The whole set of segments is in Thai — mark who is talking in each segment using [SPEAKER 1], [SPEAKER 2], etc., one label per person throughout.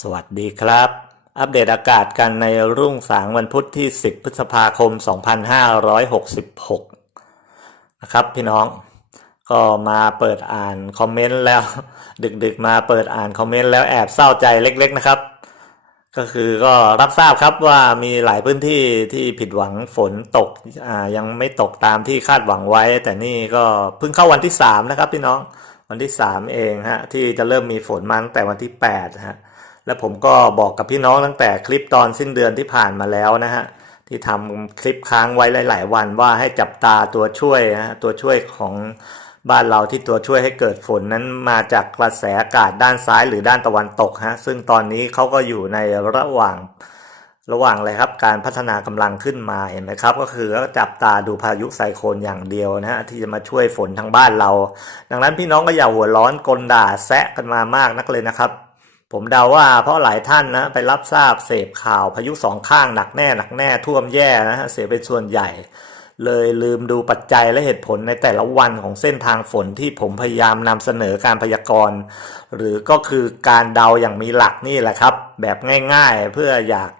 [SPEAKER 1] สวัสดีครับ อัปเดตอากาศกันในรุ่งสางวันพุธที่ 10 พฤษภาคม 2566 นะครับพี่น้องก็มาเปิดอ่านคอมเมนต์แล้ว ดึกๆมาเปิดอ่านคอมเมนต์แล้วแอบเศร้าใจเล็กๆนะครับ ก็คือก็รับทราบครับว่ามีหลายพื้นที่ที่ผิดหวังฝนตกอ่ายังไม่ตกตามที่คาดหวังไว้ แต่นี่ก็เพิ่งเข้าวันที่ 3 นะครับพี่น้องวันที่ 3 เองฮะที่จะเริ่มมีฝนมาตั้งแต่วันที่8ฮะ และผมก็บอกกับพี่น้องตั้งแต่คลิปตอนสิ้นเดือนที่ผ่านมาแล้วนะฮะที่ทำคลิปค้างไว้หลาย ๆ วันว่าให้จับตาตัวช่วยฮะตัวช่วยของบ้านเราที่ตัวช่วยให้เกิดฝนนั้นมาจากกระแสอากาศด้านซ้ายหรือด้านตะวันตกฮะซึ่งตอนนี้เขาก็อยู่ในระหว่างระหว่างอะไรครับการพัฒนากำลังขึ้นมาเห็นไหมครับ ก็คือก็จับตาดูพายุไซโคลนอย่างเดียวนะฮะที่จะมาช่วยฝนทางบ้านเรา ดังนั้นพี่น้องก็อย่าหัวร้อนกลด่าแซะกันมามากนักเลยนะครับ ผมเดาว่าเพราะหลายท่านนะไปรับทราบเสพข่าวพายุสองข้างหนักแน่หนักแน่ท่วมแย่นะฮะเสียเป็นส่วนใหญ่ เลยลืมดูปัจจัยและเหตุผลในแต่ละวันของเส้นทางฝนที่ผมพยายามนำเสนอการพยากรณ์หรือก็คือการเดาอย่างมีหลักนี่แหละครับ แบบง่ายๆเพื่ออยาก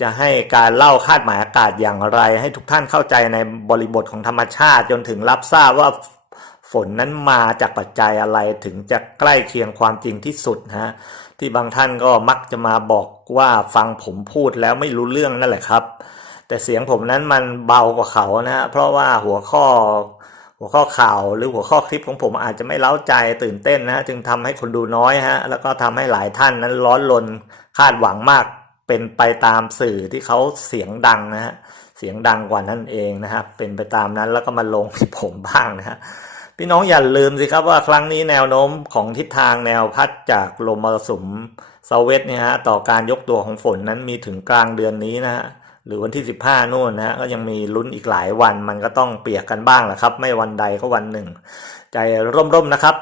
[SPEAKER 1] จะให้การเล่าคาดหมายอากาศอย่างไร ให้ทุกท่านเข้าใจในบริบทของธรรมชาติ จนถึงรับทราบว่า ฝนนั้นมาจากปัจจัยอะไรถึงจะใกล้เคียงความจริงที่สุดนะฮะที่บางท่านก็มักจะมาบอกว่าฟังผมพูดแล้วไม่รู้เรื่องนั่นแหละครับ แต่เสียงผมนั้นมันเบากว่าเขานะฮะเพราะว่าหัวข้อหัวข้อข่าวหรือหัวข้อคลิปของผมอาจจะไม่เล้าใจตื่นเต้นนะฮะจึงทำให้คนดูน้อยฮะแล้วก็ทำให้หลายท่านนั้นร้อนรนคาดหวังมากเป็นไปตามสื่อที่เขาเสียงดังนะฮะเสียงดังกว่านั่นเองนะครับเป็นไปตามนั้นแล้วก็มาลงที่ผมบ้างนะฮะ พี่น้องอย่าลืมสิครับว่าครั้งนี้แนวโน้มของทิศทางแนวพัดจากลมมรสุมเซาเวสเนี่ยฮะต่อการยกตัวของฝนนั้นมีถึงกลางเดือนนี้นะฮะหรือวันที่ 15นู่นนะฮะก็ยังมีลุ้นอีกหลายวันมันก็ต้องเปียกกันบ้างแหละครับ ไม่วันใดก็วันหนึ่ง ใจร่มๆนะครับ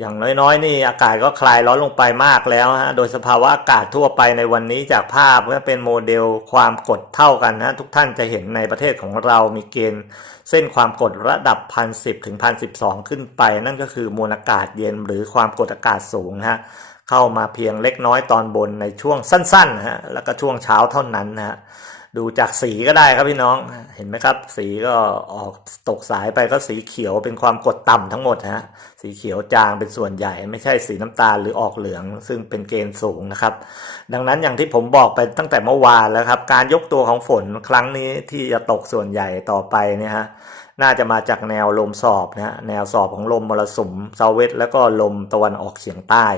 [SPEAKER 1] อย่างน้อยๆ นี่อากาศก็คลายร้อนลงไปมากแล้วฮะ โดยสภาวะอากาศทั่วไปในวันนี้จากภาพมันเป็นโมเดลความกดเท่ากันนะทุกท่านจะเห็นในประเทศของเรามีเกณฑ์ เส้นความกดระดับพันสิบถึงพันสิบสองขึ้นไป นั่นก็คือมวลอากาศเย็นหรือความกดอากาศสูงฮะ เข้ามาเพียงเล็กน้อยตอนบนในช่วงสั้นๆนะฮะแล้วก็ช่วงเช้าเท่านั้นนะฮะดูจากสีก็ได้ครับพี่น้องเห็นไหมครับ สีก็ออกตกสายไปก็สีเขียวเป็นความกดต่ำทั้งหมดฮะสีเขียวจางเป็นส่วนใหญ่ ไม่ใช่สีน้ำตาลหรือออกเหลือง ซึ่งเป็นเกณฑ์สูงนะครับ ดังนั้นอย่างที่ผมบอกไปตั้งแต่เมื่อวานแล้วครับ การยกตัวของฝนครั้งนี้ที่จะตกส่วนใหญ่ต่อไปเนี่ยฮะน่าจะมาจากแนวลมสอบนะฮะแนวสอบของลมมรสุมเซาเวสแล้วก็ลมตะวันออกเฉียงใต้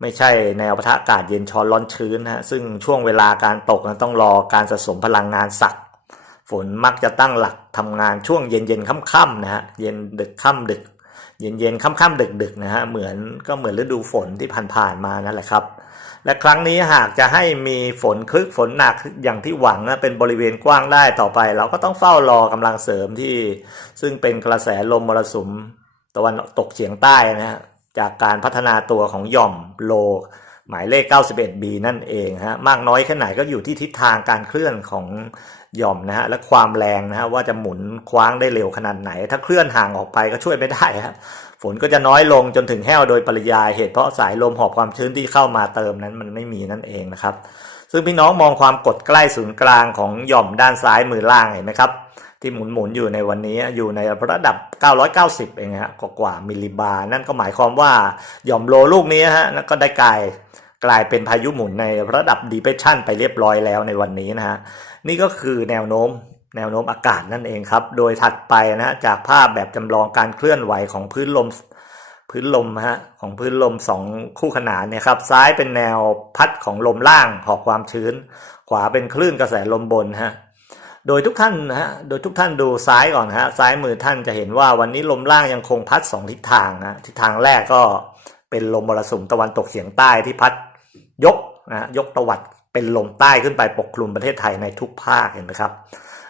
[SPEAKER 1] ไม่ใช่แนวปะทะอากาศเย็นช้อนร้อนชื้นนะฮะซึ่งช่วงเวลาการตกนะต้องรอการสะสมพลังงานสัตว์ฝนมักจะตั้งหลักทำงานช่วงเย็นเย็นค่ำๆนะฮะเย็นดึกค่ำดึก เย็นเย็นค่ำๆดึกดึกๆนะฮะเหมือนก็เหมือนฤดูฝนที่ผ่านๆมานั่นแหละครับ และครั้งนี้หากจะให้มีฝนคลึกฝนหนักอย่างที่หวังนะเป็นบริเวณกว้างได้ต่อไป เราก็ต้องเฝ้ารอกำลังเสริมที่ ซึ่งเป็นกระแสลมมรสุมตะวันตกเฉียงใต้นะฮะ จากการพัฒนาตัวของหย่อมโล หมายเลข 91b นั่นเองฮะมากน้อยแค่ไหนก็อยู่ที่ทิศทางการเคลื่อนของหย่อมนะฮะและความแรงนะฮะว่าจะหมุนคว้างได้เร็วขนาดไหน ถ้าเคลื่อนห่างออกไปก็ช่วยไม่ได้ฮะฝนก็จะน้อยลงจนถึงแห้วโดยปริยายเหตุเพราะสายลมหอบความชื้นที่เข้ามาเติมนั้นมันไม่มีนั่นเองนะครับ ซึ่งพี่น้องมองความกดใกล้ศูนย์กลางของหย่อมด้านซ้ายมือล่างเห็นไหมครับ ที่หมุนหมุนอยู่ในวันนี้อยู่ในระดับ 990 เองฮะกว่ามิลลิบาร์นั่นก็หมายความว่าหย่อมโลลูกนี้ฮะก็ได้กลายกลายเป็นพายุหมุนในระดับ depression ไปเรียบร้อยแล้วในวันนี้นะฮะนี่ก็คือแนวโน้มแนวโน้มอากาศนั่นเองครับ โดยถัดไปนะฮะจากภาพแบบจำลองการเคลื่อนไหวของพื้นลม พื้นลมฮะของพื้นลมสองคู่ขนานเนี่ยครับซ้ายเป็นแนวพัดของลมล่างหอบความชื้น ขวาเป็นคลื่นกระแสลมบนฮะโดยทุกท่านฮะโดยทุกท่านดูซ้ายก่อนฮะซ้ายมือท่านจะเห็นว่าวันนี้ลมล่างยังคงพัดสองทิศทางนะทิศทางแรกก็เป็นลมมรสุมตะวันตกเฉียงใต้ที่พัดยกนะฮะยกตะวัดเป็นลมใต้ขึ้นไปปกคลุมประเทศไทยในทุกภาคเห็นไหมครับ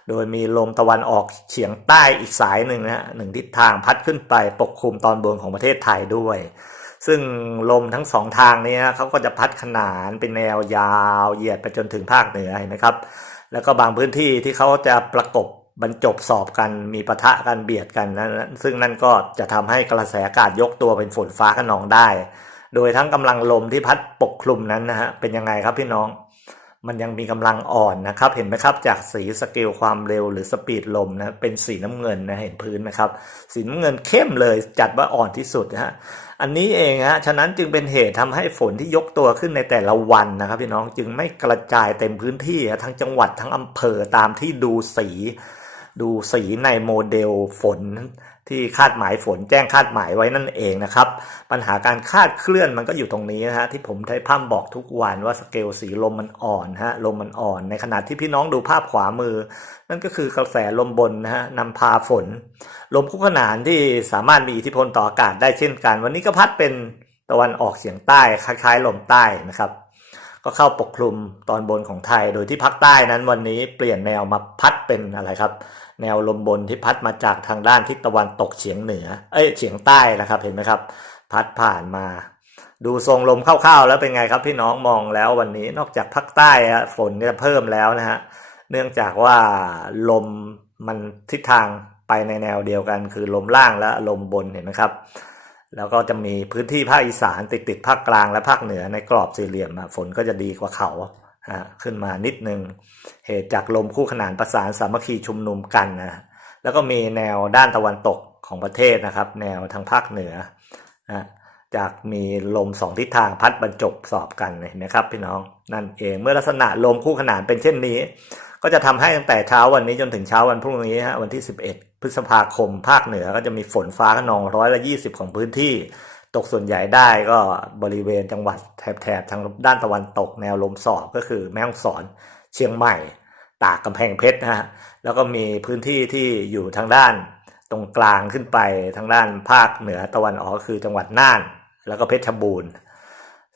[SPEAKER 1] โดยมีลมตะวันออกเฉียงใต้อีกสายหนึ่งนะหนึ่งทิศทางพัดขึ้นไปปกคลุมตอนบนของประเทศไทยด้วย ซึ่งลมทั้งสองทางนี้เขาก็จะพัดขนานเป็นแนวยาวเหยียดไปจนถึงภาคเหนือเห็นไหมครับ แล้วก็บางพื้นที่ที่เขาจะประกบบรรจบสอบกันมีปะทะกันเบียดกันนะซึ่งนั่นก็จะทำให้กระแสอากาศยกตัวเป็นฝนฟ้าขนองได้ โดยทั้งกำลังลมที่พัดปกคลุมนั้นนะฮะเป็นยังไงครับพี่น้อง มันยังมีกำลังอ่อนนะครับ เห็นไหมครับจากสีสเกลความเร็วหรือสปีดลมนะเป็นสีน้ำเงินนะเห็นพื้นไหมครับ สีน้ำเงินเข้มเลยจัดว่าอ่อนที่สุดนะฮะอันนี้เองฮะฉะนั้นจึงเป็นเหตุทำให้ฝนที่ยกตัวขึ้นในแต่ละวันนะครับพี่น้องจึงไม่กระจายเต็มพื้นที่ทั้งจังหวัดทั้งอำเภอตามที่ดูสี ดูสีในโมเดลฝนที่คาดหมายฝนแจ้งคาดหมายไว้นั่นเองนะครับ ปัญหาการคาดเคลื่อนมันก็อยู่ตรงนี้นะฮะที่ผมได้พร่ำบอกทุกวันว่าสเกลสีลมมันอ่อนฮะลมมันอ่อน ในขณะที่พี่น้องดูภาพขวามือ นั่นก็คือกระแสลมบนนะฮะนำพาฝน ลมคู่ขนานที่สามารถมีอิทธิพลต่ออากาศได้เช่นกัน วันนี้ก็พัดเป็นตะวันออกเฉียงใต้คล้ายๆลมใต้นะครับ ก็เข้าปกคลุมตอนบนของไทย โดยที่ภาคใต้นั้นวันนี้เปลี่ยนแนวมาพัดเป็นอะไรครับ แนวลมบนที่พัดมาจากทางด้านทิศตะวันตกเฉียงเหนือ เอ้ยเฉียงใต้นะครับเห็นไหมครับ พัดผ่านมา ดูทรงลมคร่าวๆแล้วเป็นไงครับพี่น้องมองแล้ววันนี้นอกจากภาคใต้ฝนจะเพิ่มแล้วนะฮะเนื่องจากว่าลมมันทิศทางไปในแนวเดียวกัน คือลมล่างและลมบนเห็นไหมครับ แล้วก็จะมีพื้นที่ภาคอีสานติดติดภาคกลางและภาคเหนือในกรอบสี่เหลี่ยมอะฝนก็จะดีกว่าเขาฮะขึ้นมานิดนึง เหตุจากลมคู่ขนานประสานสามัคคีชุมนุมกันนะแล้วก็มีแนวด้านตะวันตกของประเทศนะครับ แนวทางภาคเหนือนะจากมีลมสองทิศทางพัดบรรจบสอบกันเห็นไหมครับพี่น้องนั่นเองเมื่อลักษณะลมคู่ขนานเป็นเช่นนี้ ก็จะทำให้ตั้งแต่เช้าวันนี้จนถึงเช้าวันพรุ่งนี้ฮะวันที่ 11 พฤษภาคม ภาคเหนือก็จะมีฝนฟ้าขนองร้อยละ20ของพื้นที่ ตกส่วนใหญ่ได้ก็บริเวณจังหวัดแถบๆทางด้านตะวันตกแนวลมสอบก็คือแม่ฮ่องสอน เชียงใหม่ ตากกำแพงเพชรนะฮะแล้วก็มีพื้นที่ที่อยู่ทางด้านตรงกลางขึ้นไปทางด้านภาคเหนือตะวันออกคือจังหวัดน่าน แล้วก็เพชรบูรณ์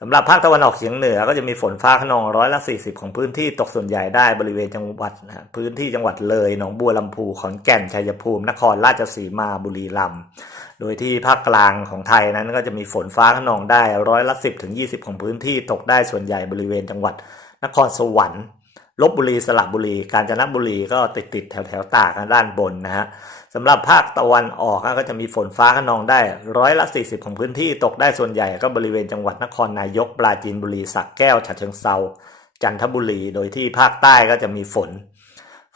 [SPEAKER 1] สำหรับภาคตะวันออกเฉียงเหนือก็จะมีฝนฟ้าขนองร้อยละ 40 ของพื้นที่ตกส่วนใหญ่ได้บริเวณจังหวัดนะฮะพื้นที่จังหวัดเลยหนองบัวลำพูขอนแก่นชัยภูมิ นครราชสีมาบุรีรัมย์โดยที่ภาคกลางของไทยนั้นก็จะมีฝนฟ้าขนองได้ร้อยละ 10ถึง20 ของพื้นที่ตกได้ส่วนใหญ่บริเวณจังหวัดนครสวรรค์ ลบบุรีสระบุรี กาญจนบุรีก็ติดติดแถวแถวตากด้านบนนะฮะสำหรับภาคตะวันออกก็จะมีฝนฟ้าขนองได้ร้อยละ 40 ของพื้นที่ตกได้ส่วนใหญ่ก็บริเวณจังหวัดนครนายก ปราจีนบุรีสระแก้วฉะเชิงเซาจันทบุรี โดยที่ภาคใต้ก็จะมีฝน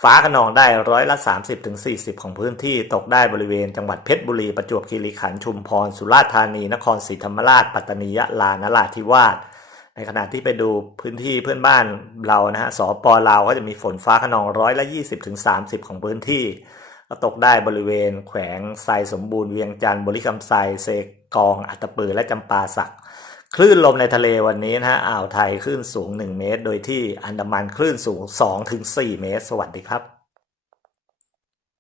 [SPEAKER 1] ฟ้าขนองได้ร้อยละ 30ถึง40 ของพื้นที่ตกได้บริเวณจังหวัดเพชรบุรีประจวบคีรีขันธ์ชุมพร สุราษฎร์ธานี นครศรีธรรมราช ปัตตานียะลานราธิวาส ในขณะที่ไปดูพื้นที่เพื่อนบ้านเรานะฮะสปลาวก็จะมีฝนฟ้าขนองร้อยละ 20ถึง30ของพื้นที่ก็ตกได้บริเวณแขวงไซสมบูรณ์เวียงจันทร์บริคำไซเซกอง อัตตปือและจำปาสักคลื่นลมในทะเลวันนี้นะฮะอ่าวไทยคลื่นสูง 1 เมตร โดยที่อันดามันคลื่นสูง 2-4 เมตร สวัสดีครับ